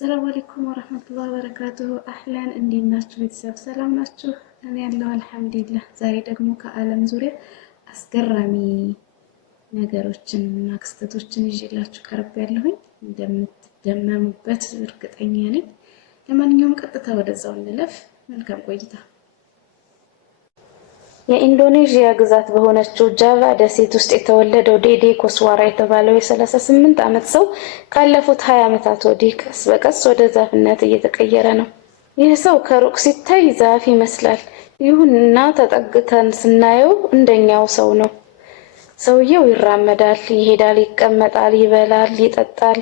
السلام عليكم ورحمة الله وبركاته. أهلا እንዴት ናችሁ ቤተሰብ ሰላም ናችሁ? እኔ ያለው አልሐምዱሊላህ። ዛሬ ደግሞ ከዓለም ዙሪያ አስገራሚ ነገሮችን እና ክስተቶችን ይዤላችሁ ቀርብ ያለሁኝ እንደምትደመሙበት እርግጠኛ ነኝ። ለማንኛውም ቀጥታ ወደዛው እንለፍ። መልካም ቆይታ። የኢንዶኔዥያ ግዛት በሆነችው ጃቫ ደሴት ውስጥ የተወለደው ዴዴ ኮስዋራ የተባለው የ38 ዓመት ሰው ካለፉት 20 ዓመታት ወዲህ ቀስ በቀስ ወደ ዛፍነት እየተቀየረ ነው። ይህ ሰው ከሩቅ ሲታይ ዛፍ ይመስላል። ይሁንና ተጠግተን ስናየው እንደኛው ሰው ነው። ሰውየው ይራመዳል፣ ይሄዳል፣ ይቀመጣል፣ ይበላል፣ ይጠጣል፣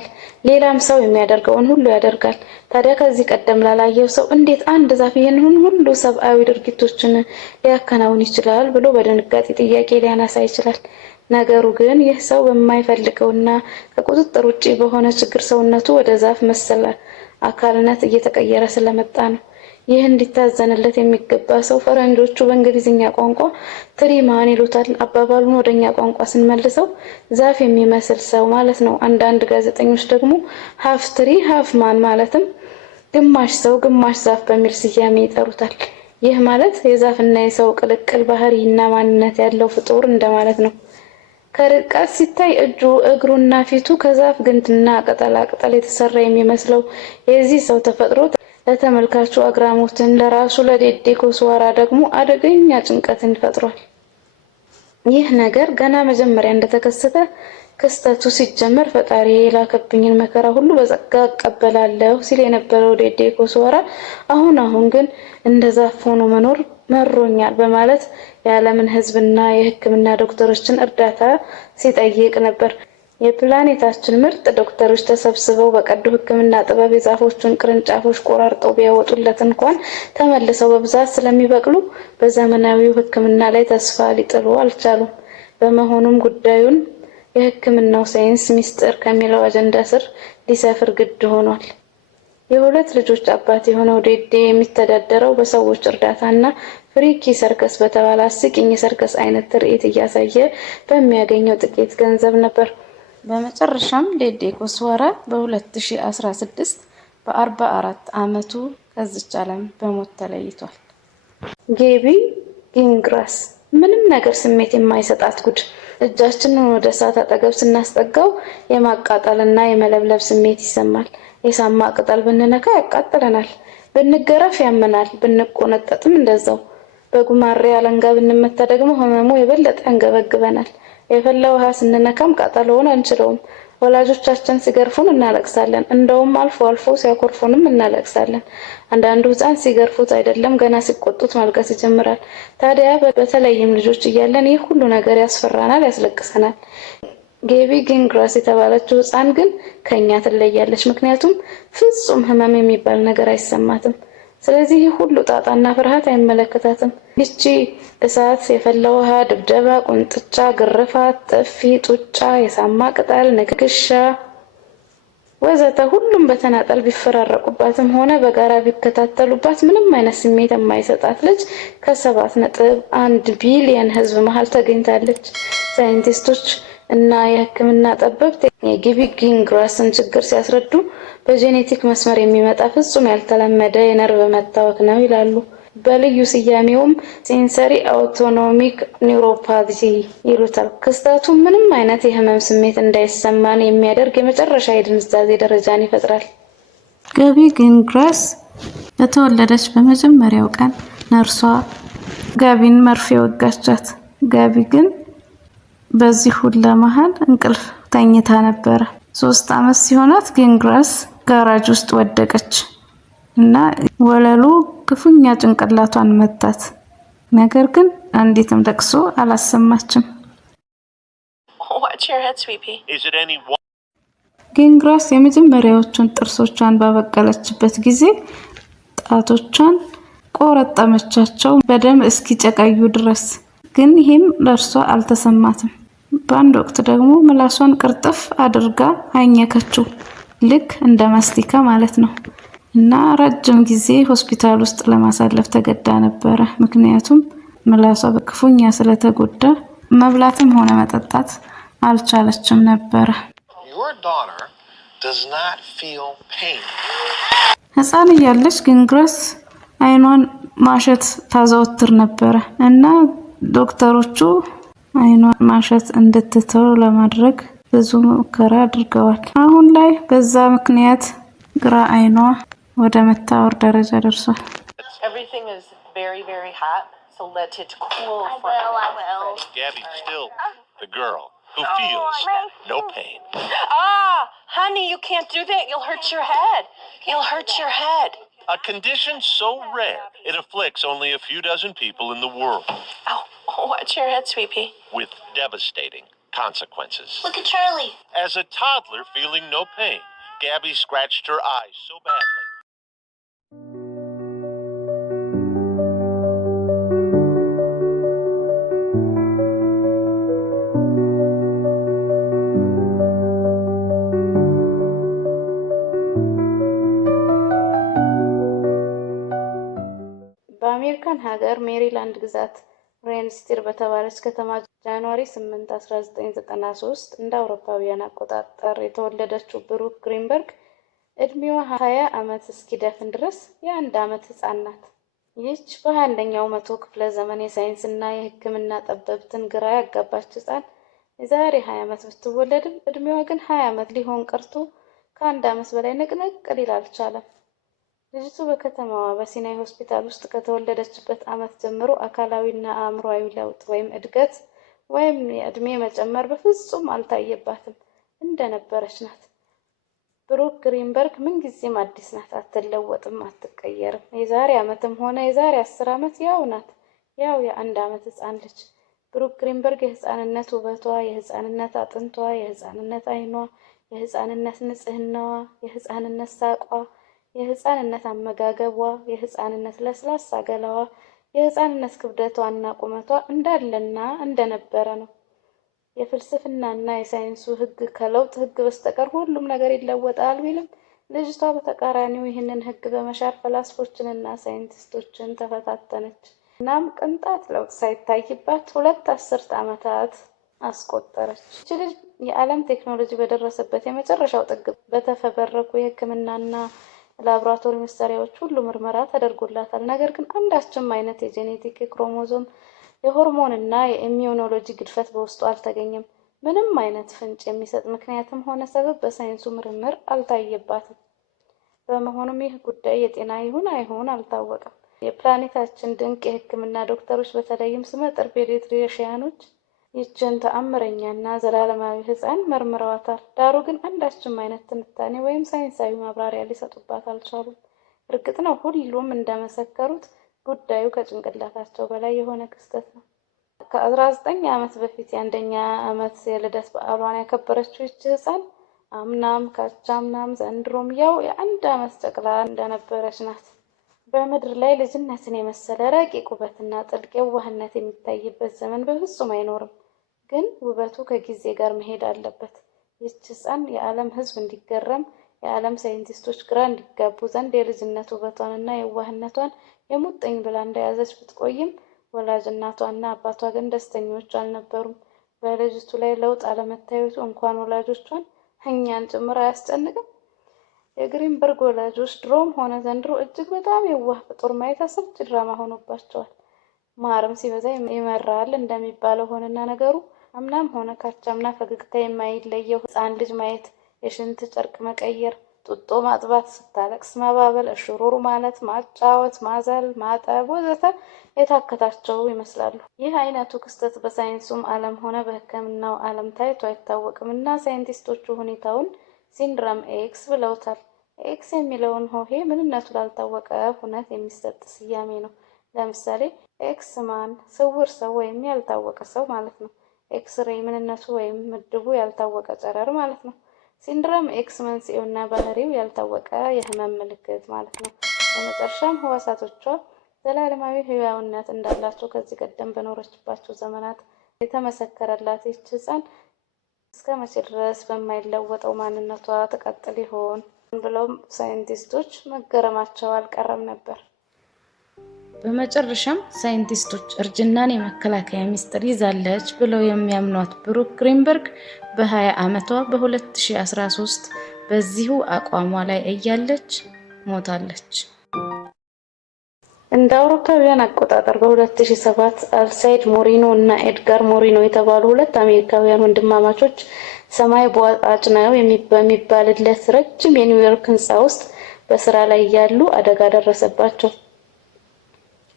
ሌላም ሰው የሚያደርገውን ሁሉ ያደርጋል። ታዲያ ከዚህ ቀደም ላላየው ሰው እንዴት አንድ ዛፍ ይህንን ሁሉ ሰብአዊ ድርጊቶችን ሊያከናውን ይችላል ብሎ በድንጋጤ ጥያቄ ሊያነሳ ይችላል። ነገሩ ግን ይህ ሰው በማይፈልገውና ከቁጥጥር ውጪ በሆነ ችግር ሰውነቱ ወደ ዛፍ መሰል አካልነት እየተቀየረ ስለመጣ ነው። ይህ እንዲታዘንለት የሚገባ ሰው ፈረንጆቹ በእንግሊዝኛ ቋንቋ ትሪማን ይሉታል። አባባሉን ወደኛ ቋንቋ ስንመልሰው ዛፍ የሚመስል ሰው ማለት ነው። አንዳንድ ጋዜጠኞች ደግሞ ሃፍ ትሪ ሃፍ ማን ማለትም ግማሽ ሰው ግማሽ ዛፍ በሚል ስያሜ ይጠሩታል። ይህ ማለት የዛፍና የሰው ቅልቅል ባህሪና ማንነት ያለው ፍጡር እንደማለት ነው። ከርቀት ሲታይ እጁ እግሩና ፊቱ ከዛፍ ግንድና ቅጠላ ቅጠል የተሰራ የሚመስለው የዚህ ሰው ተፈጥሮ ለተመልካቹ አግራሞትን ለራሱ ለዴዴ ኮስዋራ ደግሞ አደገኛ ጭንቀትን ፈጥሯል። ይህ ነገር ገና መጀመሪያ እንደተከሰተ ክስተቱ ሲጀመር ፈጣሪ የላከብኝን መከራ ሁሉ በጸጋ እቀበላለሁ ሲል የነበረው ዴዴ ኮስዋራ አሁን ግን እንደ ዛፍ ሆኖ መኖር መሮኛል በማለት የዓለምን ሕዝብና የሕክምና ዶክተሮችን እርዳታ ሲጠይቅ ነበር። የፕላኔታችን ምርጥ ዶክተሮች ተሰብስበው በቀዶ ሕክምና ጥበብ የዛፎቹን ቅርንጫፎች ቆራርጠው ቢያወጡለት እንኳን ተመልሰው በብዛት ስለሚበቅሉ በዘመናዊው ሕክምና ላይ ተስፋ ሊጥሉ አልቻሉም። በመሆኑም ጉዳዩን የሕክምናው ሳይንስ ሚስጥር ከሚለው አጀንዳ ስር ሊሰፍር ግድ ሆኗል። የሁለት ልጆች አባት የሆነው ዴዴ የሚተዳደረው በሰዎች እርዳታና ፍሪኪ ሰርከስ በተባለ አስቂኝ ሰርከስ አይነት ትርኢት እያሳየ በሚያገኘው ጥቂት ገንዘብ ነበር። በመጨረሻም ዴዴ ኮስዋራ በ2016 በ44 ዓመቱ ከዚች ዓለም በሞት ተለይቷል። ጌቢ ጊንግራስ ምንም ነገር ስሜት የማይሰጣት ጉድ። እጃችንን ወደ እሳት አጠገብ ስናስጠጋው የማቃጠልና የመለብለብ ስሜት ይሰማል። የሳማ ቅጠል ብንነካ ያቃጥለናል፣ ብንገረፍ ያመናል፣ ብንቆነጠጥም እንደዛው። በጉማሬ አለንጋ ብንመታ ደግሞ ህመሙ የበለጠ ያንገበግበናል። የፈላ ውሃ ስንነካም ቃጠሎውን አንችለውም። ወላጆቻችን ሲገርፉን እናለቅሳለን። እንደውም አልፎ አልፎ ሲያኮርፉንም እናለቅሳለን። አንዳንዱ ህፃን ሲገርፉት አይደለም ገና ሲቆጡት ማልቀስ ይጀምራል። ታዲያ በተለይም ልጆች እያለን ይህ ሁሉ ነገር ያስፈራናል፣ ያስለቅሰናል። ጌቢ ጊንግራስ የተባለችው ህፃን ግን ከኛ ትለያለች። ምክንያቱም ፍጹም ህመም የሚባል ነገር አይሰማትም። ስለዚህ ሁሉ ጣጣና ፍርሃት አይመለከታትም። ይቺ እሳት፣ የፈላ ውሃ፣ ድብደባ፣ ቁንጥጫ፣ ግርፋት፣ ጥፊ፣ ጡጫ፣ የሳማ ቅጠል፣ ንክሻ ወዘተ ሁሉም በተናጠል ቢፈራረቁባትም ሆነ በጋራ ቢከታተሉባት ምንም አይነት ስሜት የማይሰጣት ልጅ ከ7.1 ቢሊዮን ህዝብ መሃል ተገኝታለች። ሳይንቲስቶች እና የህክምና ጠበብት የጌቢ ጊንግራስን ችግር ሲያስረዱ በጄኔቲክ መስመር የሚመጣ ፍጹም ያልተለመደ የነርቭ መታወክ ነው ይላሉ። በልዩ ስያሜውም ሴንሰሪ አውቶኖሚክ ኒውሮፓቲ ይሉታል። ክስተቱ ምንም አይነት የህመም ስሜት እንዳይሰማን የሚያደርግ የመጨረሻ የድንዛዜ ደረጃን ይፈጥራል። ጌቢ ጊንግራስ በተወለደች በመጀመሪያው ቀን ነርሷ ጋቢን መርፌ ወጋቻት። ጋቢ ግን በዚህ ሁሉ መሃል እንቅልፍ ተኝታ ነበር። 3 ዓመት ሲሆናት ጊንግራስ ጋራጅ ውስጥ ወደቀች እና ወለሉ ክፉኛ ጭንቅላቷን መታት። ነገር ግን አንዲትም ለቅሶ አላሰማችም። ጊንግራስ የመጀመሪያዎቹን ጥርሶቿን ባበቀለችበት ጊዜ ጣቶቿን ቆረጠመቻቸው በደም እስኪጨቀዩ ድረስ። ግን ይሄም ለእርሷ አልተሰማትም። በአንድ ወቅት ደግሞ ምላሷን ቅርጥፍ አድርጋ አኘከችው፣ ልክ እንደ ማስቲካ ማለት ነው። እና ረጅም ጊዜ ሆስፒታል ውስጥ ለማሳለፍ ተገዳ ነበረ። ምክንያቱም ምላሷ በክፉኛ ስለተጎዳ መብላትም ሆነ መጠጣት አልቻለችም ነበረ። does not feel pain. ህፃን እያለች ግን ግሬስ አይኗን ማሸት ታዘወትር ነበር እና ዶክተሮቹ አይኗን ማሸት እንድትተው ለማድረግ ብዙ ሙከራ አድርገዋል። አሁን ላይ በዛ ምክንያት ግራ አይኗ ወደ መታወር ደረጃ ደርሷል። Everything is very, very hot, so let it cool for I will. Gabby's still the girl who feels no pain. Honey, you can't do that. You'll hurt your head. You'll hurt your head. A condition so rare, it afflicts only a few dozen people in the world. Oh, watch your head, sweetie. With devastating consequences. Look at Charlie. As a toddler feeling no pain, Gabby scratched her eyes so badly. በአሜሪካን ሀገር ሜሪላንድ ግዛት ሬንስቲር በተባለች ከተማ ጃንዋሪ 8 1993 እንደ አውሮፓውያን አቆጣጠር የተወለደችው ብሩክ ግሪንበርግ እድሜዋ 20 ዓመት እስኪደፍን ድረስ የ1 ዓመት ህፃን ናት። ይህች በ21ኛው መቶ ክፍለ ዘመን የሳይንስና የሕክምና ጠበብትን ግራ ያጋባች ህፃን የዛሬ 20 ዓመት ብትወለድም እድሜዋ ግን 20 ዓመት ሊሆን ቀርቶ ከ1 ዓመት በላይ ንቅንቅ ሊል አልቻለም። ልጅቱ በከተማዋ በሲናይ ሆስፒታል ውስጥ ከተወለደችበት ዓመት ጀምሮ አካላዊና አእምሮአዊ ለውጥ ወይም እድገት ወይም የእድሜ መጨመር በፍጹም አልታየባትም። እንደነበረች ናት። ብሩክ ግሪንበርግ ምንጊዜም አዲስ ናት፣ አትለወጥም፣ አትቀየርም። የዛሬ ዓመትም ሆነ የዛሬ 10 ዓመት ያው ናት፣ ያው የ1 ዓመት ህፃን ልጅ። ብሩክ ግሪንበርግ የህፃንነት ውበቷ፣ የህፃንነት አጥንቷ፣ የህፃንነት አይኗ፣ የህፃንነት ንጽህናዋ፣ የህፃንነት ሳቋ፣ የህፃንነት አመጋገቧ፣ የህፃንነት ለስላሳ ገላዋ፣ የህፃንነት ክብደቷና ቁመቷ እንዳለና እንደነበረ ነው። የፍልስፍናና የሳይንሱ ህግ ከለውጥ ህግ በስተቀር ሁሉም ነገር ይለወጣል ቢልም ልጅቷ በተቃራኒው ይህንን ህግ በመሻር ፈላስፎችንና ሳይንቲስቶችን ተፈታተነች። እናም ቅንጣት ለውጥ ሳይታይባት 2 አስርት ዓመታት አስቆጠረች። ይህች ልጅ የዓለም ቴክኖሎጂ በደረሰበት የመጨረሻው ጥግ በተፈበረኩ የህክምናና ላብራቶሪ መሳሪያዎች ሁሉ ምርመራ ተደርጎላታል። ነገር ግን አንዳችም አይነት የጄኔቲክ የክሮሞዞም የሆርሞንና የኢሚዩኖሎጂ ግድፈት በውስጡ አልተገኘም። ምንም አይነት ፍንጭ የሚሰጥ ምክንያትም ሆነ ሰበብ በሳይንሱ ምርምር አልታየባትም። በመሆኑም ይህ ጉዳይ የጤና ይሁን አይሁን አልታወቀም። የፕላኔታችን ድንቅ የህክምና ዶክተሮች በተለይም ስመጥር ፔዲያትሪሽያኖች ይህችን ተአምረኛና ዘላለማዊ ህፃን መርምረዋታል። ዳሩ ግን አንዳችም አይነት ትንታኔ ወይም ሳይንሳዊ ማብራሪያ ሊሰጡባት አልቻሉም። እርግጥ ነው ሁሉም እንደመሰከሩት ጉዳዩ ከጭንቅላታቸው በላይ የሆነ ክስተት ነው። ከ19 ዓመት በፊት የ1ኛ ዓመት የልደት በዓሏን ያከበረችው ይህች ህፃን አምናም ካቻምናም ዘንድሮም ያው የ1 ዓመት ጨቅላ እንደነበረች ናት። በምድር ላይ ልጅነትን የመሰለ ረቂቅ ውበትና ጥልቅ የዋህነት የሚታይበት ዘመን በፍጹም አይኖርም። ግን ውበቱ ከጊዜ ጋር መሄድ አለበት። ይህች ህፃን የዓለም ህዝብ እንዲገረም፣ የዓለም ሳይንቲስቶች ግራ እንዲጋቡ ዘንድ የልጅነት ውበቷንና የዋህነቷን የሙጥኝ ብላ እንደያዘች ብትቆይም ወላጅ እናቷና አባቷ ግን ደስተኞች አልነበሩም። በልጅቱ ላይ ለውጥ አለመታየቱ እንኳን ወላጆቿን እኛን ጭምር አያስጨንቅም? የግሪንበርግ ወላጆች ድሮም ሆነ ዘንድሮ እጅግ በጣም የዋህ ፍጡር ማየት አሰልቺ ድራማ ሆኖባቸዋል። ማርም ሲበዛ ይመራል እንደሚባለው ሆነና ነገሩ አምናም ሆነ ካቻምና ፈገግታ የማይለየው ህፃን ልጅ ማየት፣ የሽንት ጨርቅ መቀየር፣ ጡጦ ማጥባት፣ ስታለቅስ ማባበል፣ እሽሩር ማለት፣ ማጫወት፣ ማዘል፣ ማጠብ ወዘተ የታከታቸው ይመስላሉ። ይህ አይነቱ ክስተት በሳይንሱም ዓለም ሆነ በሕክምናው ዓለም ታይቶ አይታወቅም እና ሳይንቲስቶቹ ሁኔታውን ሲንድረም ኤክስ ብለውታል። ኤክስ የሚለውን ሆሄ ምንነቱ ላልታወቀ ሁነት የሚሰጥ ስያሜ ነው። ለምሳሌ ኤክስ ማን ስውር ሰው ወይም ያልታወቀ ሰው ማለት ነው። ኤክስ ሬይ ምንነቱ ወይም ምድቡ ያልታወቀ ጨረር ማለት ነው። ሲንድረም ኤክስ መንስኤውና ባህሪው ያልታወቀ የህመም ምልክት ማለት ነው። በመጨረሻም ህዋሳቶቿ ዘላለማዊ ህያውነት እንዳላቸው ከዚህ ቀደም በኖረችባቸው ዘመናት የተመሰከረላት ይህች ህፃን እስከ መቼ ድረስ በማይለወጠው ማንነቷ ተቀጥል ይሆን ብለው ሳይንቲስቶች መገረማቸው አልቀረም ነበር። በመጨረሻም ሳይንቲስቶች እርጅናን የመከላከያ ሚስጥር ይዛለች ብለው የሚያምኗት ብሩክ ግሪንበርግ በ20 ዓመቷ በ2013 በዚሁ አቋሟ ላይ እያለች ሞታለች። እንደ አውሮፓውያን አቆጣጠር በ2007 አልሳይድ ሞሪኖ እና ኤድጋር ሞሪኖ የተባሉ ሁለት አሜሪካውያን ወንድማማቾች ሰማይ በዋጣጭ ነው በሚባልለት ረጅም የኒውዮርክ ህንፃ ውስጥ በስራ ላይ ያሉ አደጋ ደረሰባቸው።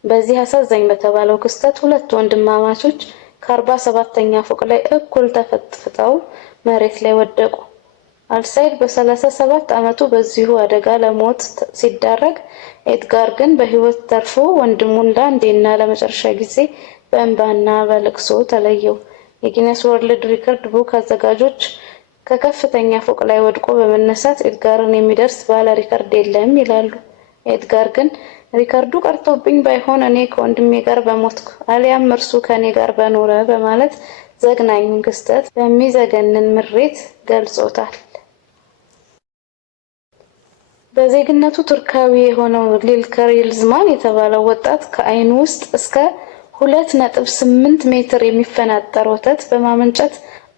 በዚህ አሳዛኝ በተባለው ክስተት ሁለት ወንድማማቾች ከ47ኛ ፎቅ ላይ እኩል ተፈጥፍጠው መሬት ላይ ወደቁ። አልሳይድ በ37 ዓመቱ በዚሁ አደጋ ለሞት ሲዳረግ፣ ኤድጋር ግን በህይወት ተርፎ ወንድሙን ለአንዴና ለመጨረሻ ጊዜ በእንባና በልቅሶ ተለየው። የጊነስ ወርልድ ሪከርድ ቡክ አዘጋጆች ከከፍተኛ ፎቅ ላይ ወድቆ በመነሳት ኤድጋርን የሚደርስ ባለ ሪከርድ የለም ይላሉ። ኤድጋር ግን ሪከርዱ ቀርቶብኝ ባይሆን እኔ ከወንድሜ ጋር በሞትኩ አሊያም እርሱ ከኔ ጋር በኖረ በማለት ዘግናኙን ክስተት በሚዘገንን ምሬት ገልጾታል። በዜግነቱ ቱርካዊ የሆነው ሊልከር ይልዝማን የተባለው ወጣት ከዓይኑ ውስጥ እስከ 2.8 ሜትር የሚፈናጠር ወተት በማመንጨት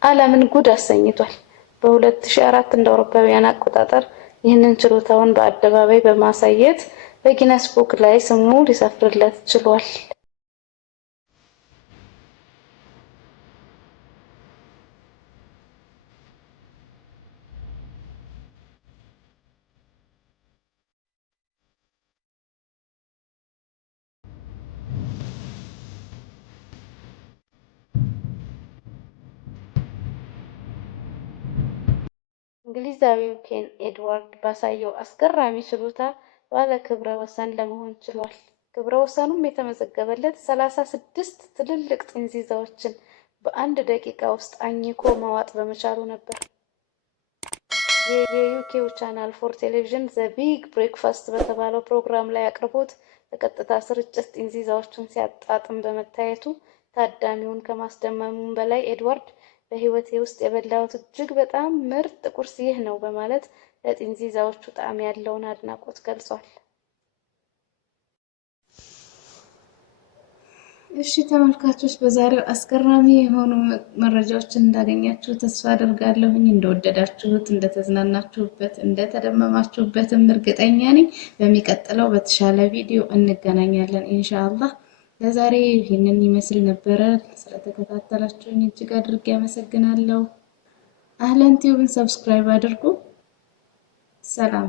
ዓለምን ጉድ አሰኝቷል። በ2004 እንደ አውሮፓውያን አቆጣጠር ይህንን ችሎታውን በአደባባይ በማሳየት በጊነስ ቡክ ላይ ስሙ ሊሰፍርለት ችሏል። እንግሊዛዊው ኬን ኤድዋርድ ባሳየው አስገራሚ ችሎታ ባለ ክብረ ወሰን ለመሆን ችሏል። ክብረ ወሰኑም የተመዘገበለት 36 ትልልቅ ጥንዚዛዎችን በአንድ ደቂቃ ውስጥ አኝኮ መዋጥ በመቻሉ ነበር። የዩኬው ቻናል 4 ቴሌቪዥን ዘ ቢግ ብሬክፋስት በተባለው ፕሮግራም ላይ አቅርቦት በቀጥታ ስርጭት ጥንዚዛዎቹን ሲያጣጥም በመታየቱ ታዳሚውን ከማስደመሙም በላይ ኤድዋርድ በህይወቴ ውስጥ የበላሁት እጅግ በጣም ምርጥ ቁርስ ይህ ነው በማለት ለጥንዚዛዎቹ ጣዕም ያለውን አድናቆት ገልጿል። እሺ ተመልካቾች፣ በዛሬው አስገራሚ የሆኑ መረጃዎችን እንዳገኛችሁ ተስፋ አደርጋለሁኝ። እንደወደዳችሁት፣ እንደተዝናናችሁበት፣ እንደተደመማችሁበትም እርግጠኛ ነኝ። በሚቀጥለው በተሻለ ቪዲዮ እንገናኛለን ኢንሻአላህ። ለዛሬ ይህንን ይመስል ነበረ። ስለተከታተላችሁኝ እጅግ አድርጌ አመሰግናለሁ። አህለን ቲዩብን ሰብስክራይብ አድርጉ። ሰላም